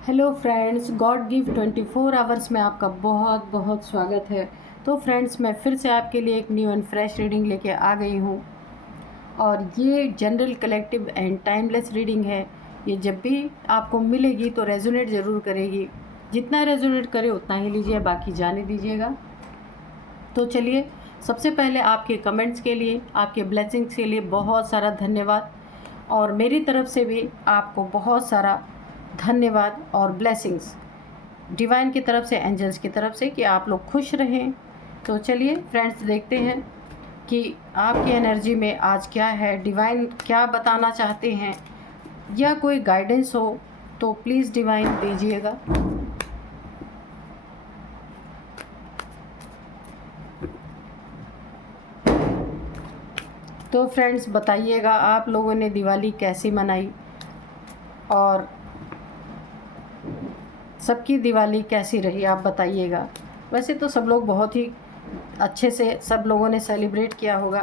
Hello friends, God give 24 hours में आपका बहुत बहुत स्वागत है। तो फ्रेंड्स, मैं फिर से आपके लिए एक न्यू एंड फ्रेश रीडिंग लेके आ गई हूँ और ये general collective and timeless reading है। ये जब भी आपको मिलेगी तो रेजोनेट ज़रूर करेगी। जितना रेजोनेट करे उतना ही लीजिए, बाकी जाने दीजिएगा। तो चलिए, सबसे पहले आपके कमेंट्स के लिए, आपके ब्लेसिंग्स के लिए बहुत सारा धन्यवाद और मेरी तरफ से भी आपको बहुत सारा धन्यवाद और ब्लेसिंग्स डिवाइन की तरफ से, एंजल्स की तरफ से, कि आप लोग खुश रहें। तो चलिए फ्रेंड्स, देखते हैं कि आपकी एनर्जी में आज क्या है, डिवाइन क्या बताना चाहते हैं, या कोई गाइडेंस हो तो प्लीज़ डिवाइन दीजिएगा। तो फ्रेंड्स, बताइएगा आप लोगों ने दिवाली कैसी मनाई और सबकी दिवाली कैसी रही, आप बताइएगा। वैसे तो सब लोग बहुत ही अच्छे से सब लोगों ने सेलिब्रेट किया होगा,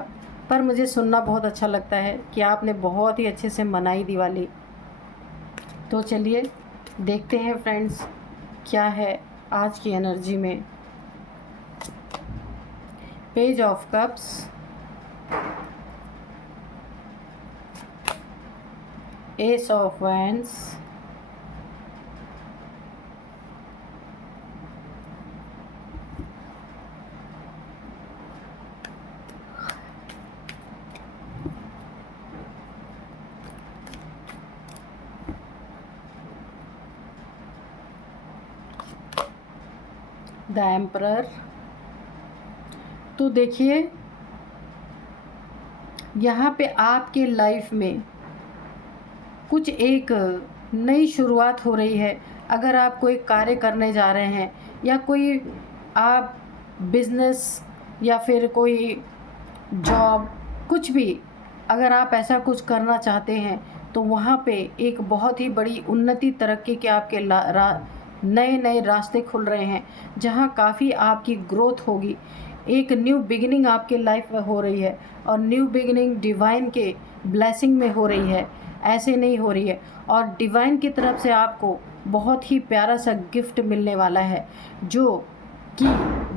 पर मुझे सुनना बहुत अच्छा लगता है कि आपने बहुत ही अच्छे से मनाई दिवाली। तो चलिए देखते हैं फ्रेंड्स क्या है आज की एनर्जी में। Page of cups, S of wands, the emperor. तो देखिए, यहाँ पे आपके लाइफ में कुछ एक नई शुरुआत हो रही है। अगर आप कोई कार्य करने जा रहे हैं या कोई आप बिज़नेस या फिर कोई जॉब, कुछ भी, अगर आप ऐसा कुछ करना चाहते हैं तो वहाँ पे एक बहुत ही बड़ी उन्नति, तरक्की के आपके नए नए रास्ते खुल रहे हैं, जहाँ काफ़ी आपकी ग्रोथ होगी। एक न्यू बिगिनिंग आपके लाइफ में हो रही है और न्यू बिगिनिंग डिवाइन के ब्लेसिंग में हो रही है, ऐसे नहीं हो रही है। और डिवाइन की तरफ से आपको बहुत ही प्यारा सा गिफ्ट मिलने वाला है, जो कि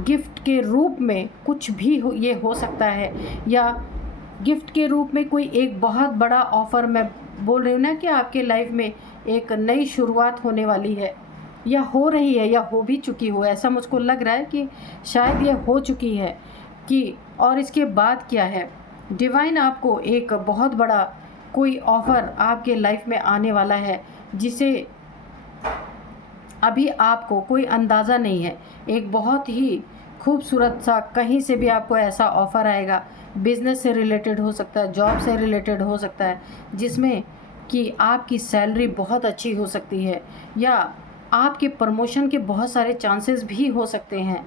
गिफ्ट के रूप में कुछ भी ये हो सकता है, या गिफ्ट के रूप में कोई एक बहुत बड़ा ऑफ़र। मैं बोल रही हूँ ना कि आपके लाइफ में एक नई शुरुआत होने वाली है, या हो रही है, या हो भी चुकी हो। ऐसा मुझको लग रहा है कि शायद ये हो चुकी है कि, और इसके बाद क्या है, डिवाइन आपको एक बहुत बड़ा कोई ऑफ़र आपके लाइफ में आने वाला है, जिसे अभी आपको कोई अंदाज़ा नहीं है। एक बहुत ही खूबसूरत सा, कहीं से भी आपको ऐसा ऑफ़र आएगा। बिज़नेस से रिलेटेड हो सकता है, जॉब से रिलेटेड हो सकता है, जिसमें कि आपकी सैलरी बहुत अच्छी हो सकती है, या आपके प्रमोशन के बहुत सारे चांसेस भी हो सकते हैं।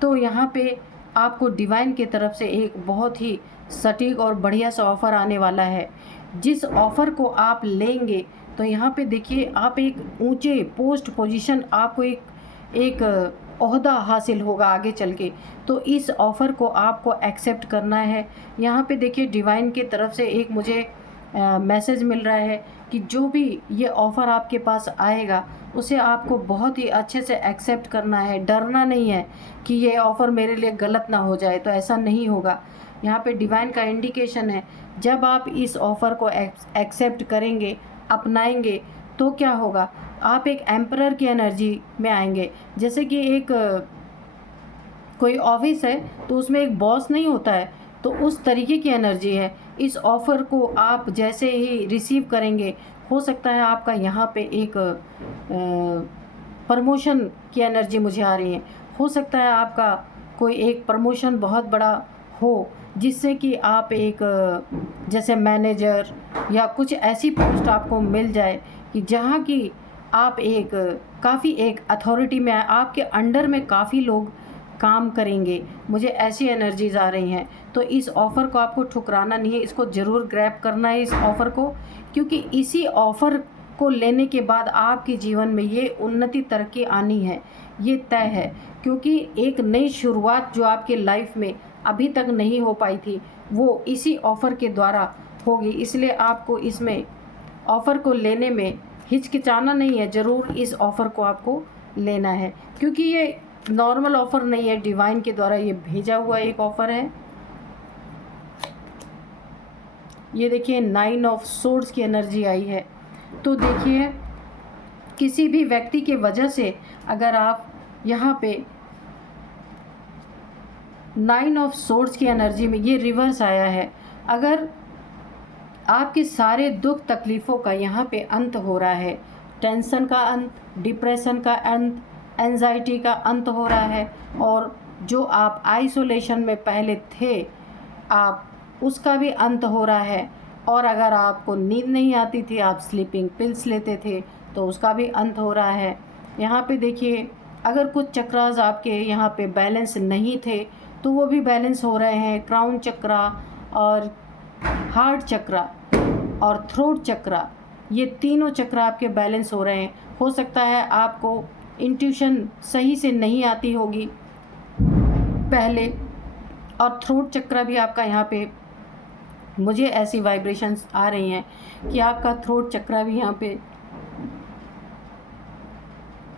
तो यहाँ पे आपको डिवाइन की तरफ से एक बहुत ही सटीक और बढ़िया सा ऑफ़र आने वाला है। जिस ऑफ़र को आप लेंगे तो यहाँ पे देखिए, आप एक ऊंचे पोस्ट पोजीशन, आपको एक ओहदा हासिल होगा आगे चल के। तो इस ऑफ़र को आपको एक्सेप्ट करना है। यहाँ पे देखिए, डिवाइन की तरफ से एक मुझे मैसेज मिल रहा है कि जो भी ये ऑफ़र आपके पास आएगा उसे आपको बहुत ही अच्छे से एक्सेप्ट करना है। डरना नहीं है कि ये ऑफ़र मेरे लिए गलत ना हो जाए, तो ऐसा नहीं होगा। यहाँ पे डिवाइन का इंडिकेशन है, जब आप इस ऑफ़र को एक्सेप्ट करेंगे, अपनाएंगे, तो क्या होगा, आप एक एम्परर की एनर्जी में आएंगे। जैसे कि एक कोई ऑफिस है तो उसमें एक बॉस नहीं होता है, तो उस तरीके की एनर्जी है। इस ऑफ़र को आप जैसे ही रिसीव करेंगे, हो सकता है आपका यहाँ पे एक प्रमोशन की एनर्जी मुझे आ रही है। हो सकता है आपका कोई एक प्रमोशन बहुत बड़ा हो, जिससे कि आप एक जैसे मैनेजर या कुछ ऐसी पोस्ट आपको मिल जाए कि जहाँ की आप एक काफ़ी एक अथॉरिटी में आपके अंडर में काफ़ी लोग काम करेंगे। मुझे ऐसी एनर्जीज़ आ रही हैं। तो इस ऑफ़र को आपको ठुकराना नहीं है, इसको ज़रूर ग्रैब करना है इस ऑफ़र को, क्योंकि इसी ऑफ़र को लेने के बाद आपके जीवन में ये उन्नति, तरक्की आनी है, ये तय है। क्योंकि एक नई शुरुआत जो आपके लाइफ में अभी तक नहीं हो पाई थी, वो इसी ऑफ़र के द्वारा होगी। इसलिए आपको इसमें ऑफ़र को लेने में हिचकिचाना नहीं है, ज़रूर इस ऑफ़र को आपको लेना है, क्योंकि ये नॉर्मल ऑफ़र नहीं है, डिवाइन के द्वारा ये भेजा हुआ एक ऑफ़र है। ये देखिए 9 ऑफ सोर्ड्स की एनर्जी आई है। तो देखिए किसी भी व्यक्ति के वजह से अगर आप यहाँ पे 9 ऑफ सोर्ड्स की एनर्जी में ये रिवर्स आया है, अगर आपके सारे दुख तकलीफ़ों का यहाँ पे अंत हो रहा है, टेंशन का अंत, डिप्रेशन का अंत, एंजाइटी का अंत हो रहा है, और जो आप आइसोलेशन में पहले थे आप उसका भी अंत हो रहा है, और अगर आपको नींद नहीं आती थी, आप स्लीपिंग पिल्स लेते थे, तो उसका भी अंत हो रहा है। यहाँ पे देखिए अगर कुछ चक्रास आपके यहाँ पे बैलेंस नहीं थे तो वो भी बैलेंस हो रहे हैं। क्राउन चक्रा और हार्ट चक्रा और थ्रोट चक्रा, ये तीनों चक्र आपके बैलेंस हो रहे हैं। हो सकता है आपको इंट्यूशन सही से नहीं आती होगी पहले, और थ्रोट चक्र भी आपका यहाँ पे मुझे ऐसी वाइब्रेशंस आ रही हैं कि आपका थ्रोट चक्र भी यहाँ पे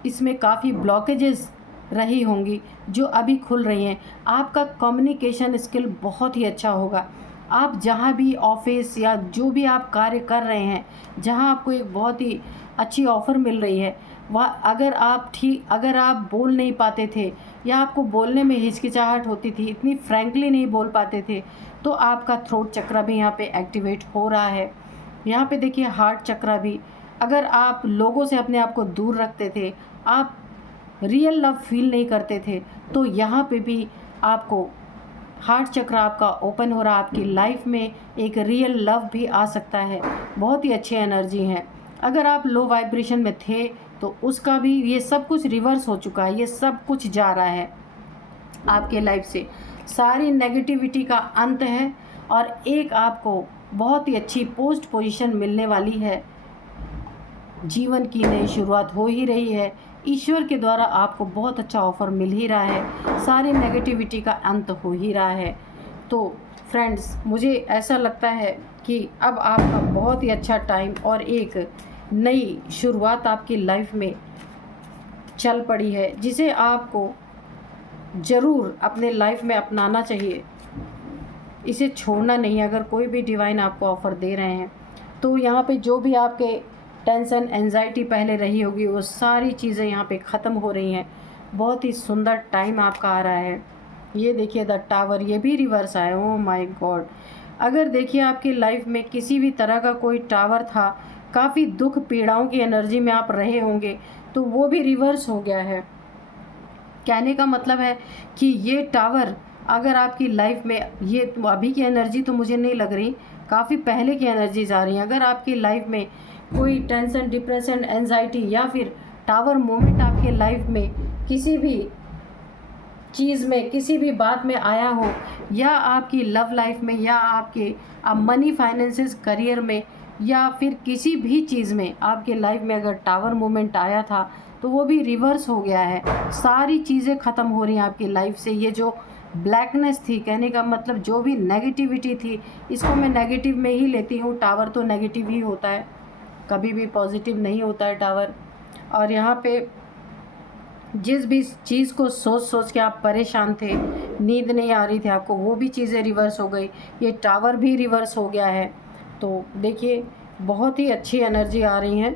इसमें काफ़ी ब्लॉकेजेस रही होंगी जो अभी खुल रही हैं। आपका कम्युनिकेशन स्किल बहुत ही अच्छा होगा। आप जहाँ भी ऑफिस या जो भी आप कार्य कर रहे हैं, जहाँ आपको एक बहुत ही अच्छी ऑफ़र मिल रही है, वहाँ अगर आप बोल नहीं पाते थे या आपको बोलने में हिचकिचाहट होती थी, इतनी फ्रैंकली नहीं बोल पाते थे, तो आपका थ्रोट चक्र भी यहाँ पे एक्टिवेट हो रहा है। यहाँ पे देखिए हार्ट चक्र भी, अगर आप लोगों से अपने आप को दूर रखते थे, आप रियल लव फील नहीं करते थे, तो यहाँ पे भी आपको हार्ट चक्र आपका ओपन हो रहा है। आपकी लाइफ में एक रियल लव भी आ सकता है। बहुत ही अच्छी एनर्जी है। अगर आप लो वाइब्रेशन में थे तो उसका भी ये सब कुछ रिवर्स हो चुका है, ये सब कुछ जा रहा है आपके लाइफ से। सारी नेगेटिविटी का अंत है और एक आपको बहुत ही अच्छी पोस्ट पोजीशन मिलने वाली है। जीवन की नई शुरुआत हो ही रही है। ईश्वर के द्वारा आपको बहुत अच्छा ऑफ़र मिल ही रहा है। सारी नेगेटिविटी का अंत हो ही रहा है। तो फ्रेंड्स, मुझे ऐसा लगता है कि अब आपका बहुत ही अच्छा टाइम और एक नई शुरुआत आपकी लाइफ में चल पड़ी है, जिसे आपको ज़रूर अपने लाइफ में अपनाना चाहिए। इसे छोड़ना नहीं। अगर कोई भी डिवाइन आपको ऑफ़र दे रहे हैं तो यहाँ पे जो भी आपके टेंशन एंजाइटी पहले रही होगी वो सारी चीज़ें यहाँ पे ख़त्म हो रही हैं। बहुत ही सुंदर टाइम आपका आ रहा है। ये देखिए द टावर, ये भी रिवर्स आया। Oh my God. अगर देखिए आपकी लाइफ में किसी भी तरह का कोई टावर था, काफ़ी दुख पीड़ाओं की एनर्जी में आप रहे होंगे, तो वो भी रिवर्स हो गया है। कहने का मतलब है कि ये टावर अगर आपकी लाइफ में, ये अभी की एनर्जी तो मुझे नहीं लग रही, काफ़ी पहले की एनर्जीज आ रही हैं। अगर आपकी लाइफ में कोई टेंशन, डिप्रेशन, एंजाइटी या फिर टावर मोमेंट आपके लाइफ में किसी भी चीज़ में, किसी भी बात में आया हो, या आपकी लव लाइफ में, या आपके मनी फाइनेंसेस करियर में, या फिर किसी भी चीज़ में आपके लाइफ में अगर टावर मोमेंट आया था, तो वो भी रिवर्स हो गया है। सारी चीज़ें ख़त्म हो रही हैं आपकी लाइफ से। ये जो ब्लैकनेस थी, कहने का मतलब जो भी नेगेटिविटी थी, इसको मैं नेगेटिव में ही लेती हूँ। टावर तो नेगेटिव ही होता है, कभी भी पॉजिटिव नहीं होता है टावर। और यहाँ पे जिस भी चीज़ को सोच सोच के आप परेशान थे, नींद नहीं आ रही थी आपको, वो भी चीज़ें रिवर्स हो गई। ये टावर भी रिवर्स हो गया है। तो देखिए बहुत ही अच्छी एनर्जी आ रही है।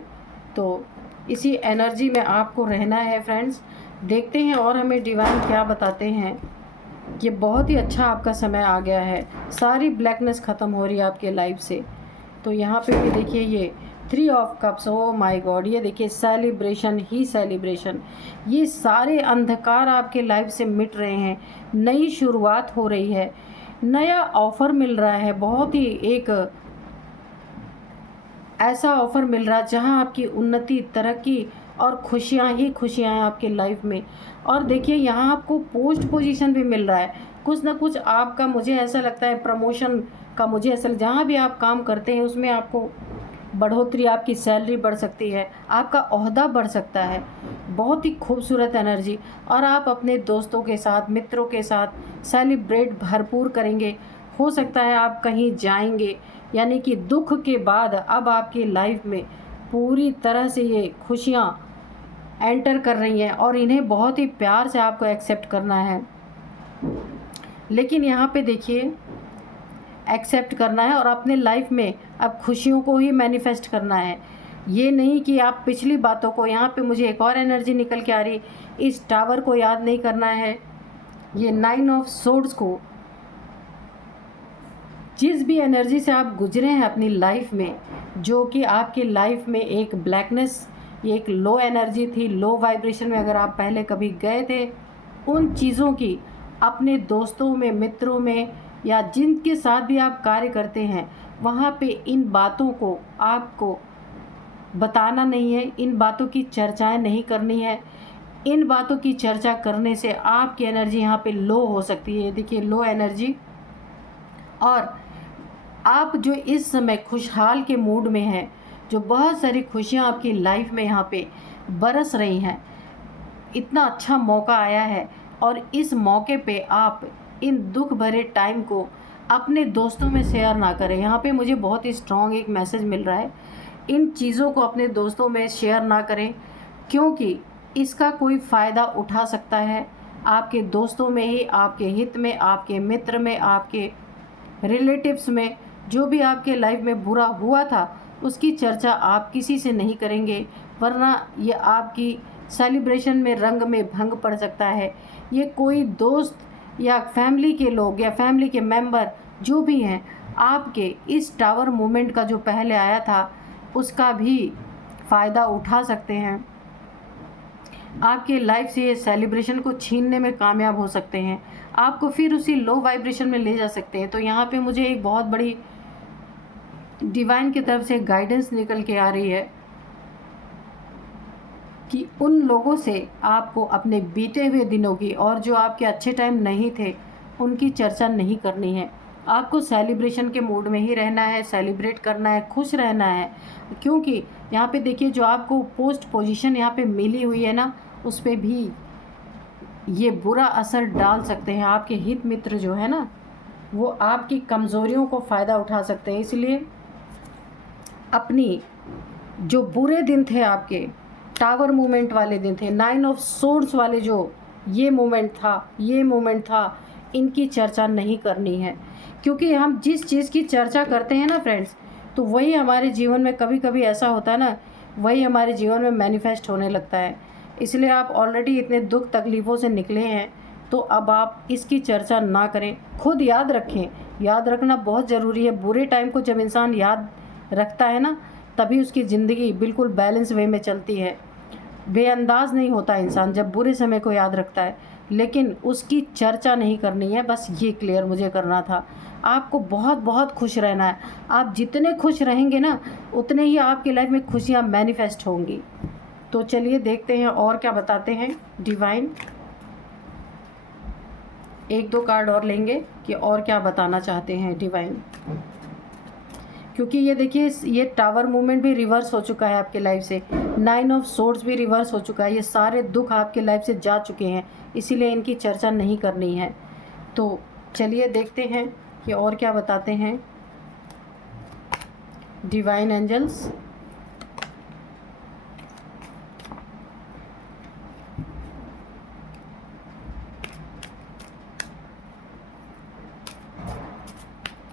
तो इसी एनर्जी में आपको रहना है फ्रेंड्स। देखते हैं और हमें डिवाइन क्या बताते हैं। ये बहुत ही अच्छा आपका समय आ गया है। सारी ब्लैकनेस ख़त्म हो रही है आपके लाइफ से। तो यहाँ पे भी देखिए ये 3 of cups, oh my God. ये देखिए सेलिब्रेशन ही सेलिब्रेशन। ये सारे अंधकार आपके लाइफ से मिट रहे हैं। नई शुरुआत हो रही है, नया ऑफ़र मिल रहा है। बहुत ही एक ऐसा ऑफ़र मिल रहा है जहां आपकी उन्नति, तरक्की और खुशियां ही खुशियां हैं आपके लाइफ में। और देखिए यहाँ आपको पोस्ट पोजीशन भी मिल रहा है। कुछ ना कुछ आपका, मुझे ऐसा लगता है प्रमोशन का, मुझे ऐसा जहाँ भी आप काम करते हैं उसमें आपको बढ़ोतरी, आपकी सैलरी बढ़ सकती है, आपका ओहदा बढ़ सकता है। बहुत ही खूबसूरत एनर्जी। और आप अपने दोस्तों के साथ, मित्रों के साथ सेलिब्रेट भरपूर करेंगे। हो सकता है आप कहीं जाएंगे, यानी कि दुख के बाद अब आपकी लाइफ में पूरी तरह से ये खुशियाँ एंटर कर रही हैं और इन्हें बहुत ही प्यार से आपको एक्सेप्ट करना है। लेकिन यहाँ पे देखिए, एक्सेप्ट करना है और अपने लाइफ में अब खुशियों को ही मैनिफेस्ट करना है। ये नहीं कि आप पिछली बातों को, यहाँ पे मुझे एक और एनर्जी निकल के आ रही, इस टावर को याद नहीं करना है। ये 9 ऑफ सोर्ड्स को, जिस भी एनर्जी से आप गुजरे हैं अपनी लाइफ में, जो कि आपकी लाइफ में एक ब्लैकनेस, ये एक लो एनर्जी थी, लो वाइब्रेशन में अगर आप पहले कभी गए थे, उन चीज़ों की अपने दोस्तों में, मित्रों में, या जिनके साथ भी आप कार्य करते हैं, वहाँ पे इन बातों को आपको बताना नहीं है, इन बातों की चर्चाएं नहीं करनी है। इन बातों की चर्चा करने से आपकी एनर्जी यहाँ पे लो हो सकती है। देखिए, लो एनर्जी। और आप जो इस समय खुशहाल के मूड में हैं, जो बहुत सारी खुशियाँ आपकी लाइफ में यहाँ पे बरस रही हैं, इतना अच्छा मौका आया है और इस मौके पे आप इन दुख भरे टाइम को अपने दोस्तों में शेयर ना करें। यहाँ पे मुझे बहुत ही स्ट्रॉन्ग एक मैसेज मिल रहा है, इन चीज़ों को अपने दोस्तों में शेयर ना करें, क्योंकि इसका कोई फ़ायदा उठा सकता है आपके दोस्तों में ही, आपके हित में, आपके मित्र में, आपके रिलेटिव्स में। जो भी आपके लाइफ में बुरा हुआ था उसकी चर्चा आप किसी से नहीं करेंगे, वरना ये आपकी सेलिब्रेशन में रंग में भंग पड़ सकता है। ये कोई दोस्त या फैमिली के लोग या फैमिली के मेंबर जो भी हैं, आपके इस टावर मूवमेंट का जो पहले आया था उसका भी फ़ायदा उठा सकते हैं, आपके लाइफ से ये सेलिब्रेशन को छीनने में कामयाब हो सकते हैं, आपको फिर उसी लो वाइब्रेशन में ले जा सकते हैं। तो यहाँ पे मुझे एक बहुत बड़ी डिवाइन की तरफ से गाइडेंस निकल के आ रही है कि उन लोगों से आपको अपने बीते हुए दिनों की और जो आपके अच्छे टाइम नहीं थे उनकी चर्चा नहीं करनी है। आपको सेलिब्रेशन के मूड में ही रहना है, सेलिब्रेट करना है, खुश रहना है। क्योंकि यहाँ पे देखिए, जो आपको पोस्ट पोजीशन यहाँ पे मिली हुई है ना, उस पर भी ये बुरा असर डाल सकते हैं। आपके हित मित्र जो है ना, वो आपकी कमज़ोरियों को फ़ायदा उठा सकते हैं। इसलिए अपनी जो बुरे दिन थे, आपके टावर मूवमेंट वाले दिन थे, 9 ऑफ सोर्ड्स वाले जो ये मोमेंट था, इनकी चर्चा नहीं करनी है। क्योंकि हम जिस चीज़ की चर्चा करते हैं ना फ्रेंड्स, तो वही हमारे जीवन में कभी कभी ऐसा होता है ना, वही हमारे जीवन में मैनिफेस्ट होने लगता है। इसलिए आप ऑलरेडी इतने दुख तकलीफ़ों से निकले हैं, तो अब आप इसकी चर्चा ना करें। खुद याद रखें, याद रखना बहुत ज़रूरी है। बुरे टाइम को जब इंसान याद रखता है ना, तभी उसकी ज़िंदगी बिल्कुल बैलेंस वे में चलती है। बेअंदाज नहीं होता इंसान जब बुरे समय को याद रखता है, लेकिन उसकी चर्चा नहीं करनी है। बस ये क्लियर मुझे करना था। आपको बहुत बहुत खुश रहना है। आप जितने खुश रहेंगे ना, उतने ही आपकी लाइफ में खुशियाँ मैनिफेस्ट होंगी। तो चलिए देखते हैं और क्या बताते हैं डिवाइन। एक दो कार्ड और लेंगे कि और क्या बताना चाहते हैं डिवाइन, क्योंकि ये देखिए, ये टावर मूवमेंट भी रिवर्स हो चुका है आपके लाइफ से, 9 ऑफ सोर्ड्स भी रिवर्स हो चुका है। ये सारे दुख आपके लाइफ से जा चुके हैं, इसीलिए इनकी चर्चा नहीं करनी है। तो चलिए देखते हैं कि और क्या बताते हैं डिवाइन एंजल्स।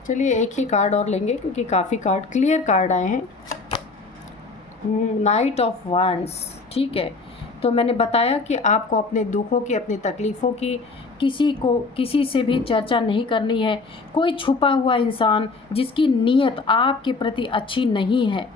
चलिए एक ही कार्ड और लेंगे, क्योंकि काफ़ी कार्ड क्लियर कार्ड आए हैं। नाइट ऑफ वांड्स, ठीक है। तो मैंने बताया कि आपको अपने दुखों की, अपनी तकलीफ़ों की किसी से भी चर्चा नहीं करनी है। कोई छुपा हुआ इंसान जिसकी नीयत आपके प्रति अच्छी नहीं है,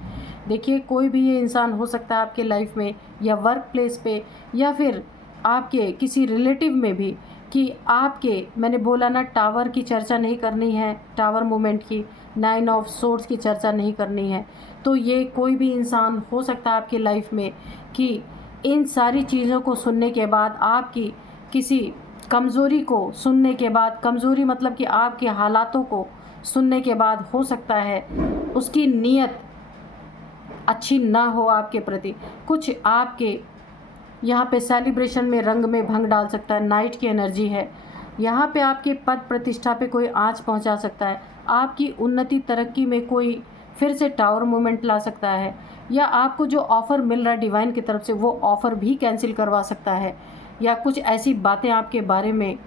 देखिए कोई भी ये इंसान हो सकता है आपके लाइफ में, या वर्क प्लेस पे, या फिर आपके किसी रिलेटिव में भी, कि आपके, मैंने बोला ना, टावर की चर्चा नहीं करनी है, टावर मूवमेंट की, 9 ऑफ सोर्ड्स की चर्चा नहीं करनी है। तो ये कोई भी इंसान हो सकता है आपकी लाइफ में कि इन सारी चीज़ों को सुनने के बाद, आपकी किसी कमज़ोरी को सुनने के बाद, कमज़ोरी मतलब कि आपके हालातों को सुनने के बाद, हो सकता है उसकी नीयत अच्छी ना हो आपके प्रति, कुछ आपके यहाँ पे सेलिब्रेशन में रंग में भंग डाल सकता है। नाइट की एनर्जी है यहाँ पे, आपके पद प्रतिष्ठा पे कोई आंच पहुँचा सकता है, आपकी उन्नति तरक्की में कोई फिर से टावर मूवमेंट ला सकता है, या आपको जो ऑफ़र मिल रहा है डिवाइन की तरफ से वो ऑफ़र भी कैंसिल करवा सकता है, या कुछ ऐसी बातें आपके बारे में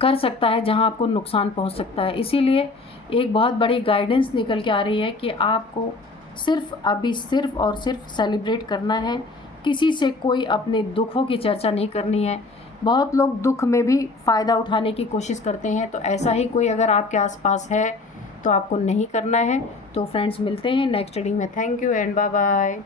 कर सकता है जहां आपको नुकसान पहुंच सकता है। इसीलिए एक बहुत बड़ी गाइडेंस निकल के आ रही है कि आपको सिर्फ और सिर्फ सेलिब्रेट करना है, किसी से कोई अपने दुखों की चर्चा नहीं करनी है। बहुत लोग दुख में भी फ़ायदा उठाने की कोशिश करते हैं, तो ऐसा ही कोई अगर आपके आसपास है तो आपको नहीं करना है। तो फ्रेंड्स, मिलते हैं नेक्स्ट रीडिंग में। Thank you and bye bye.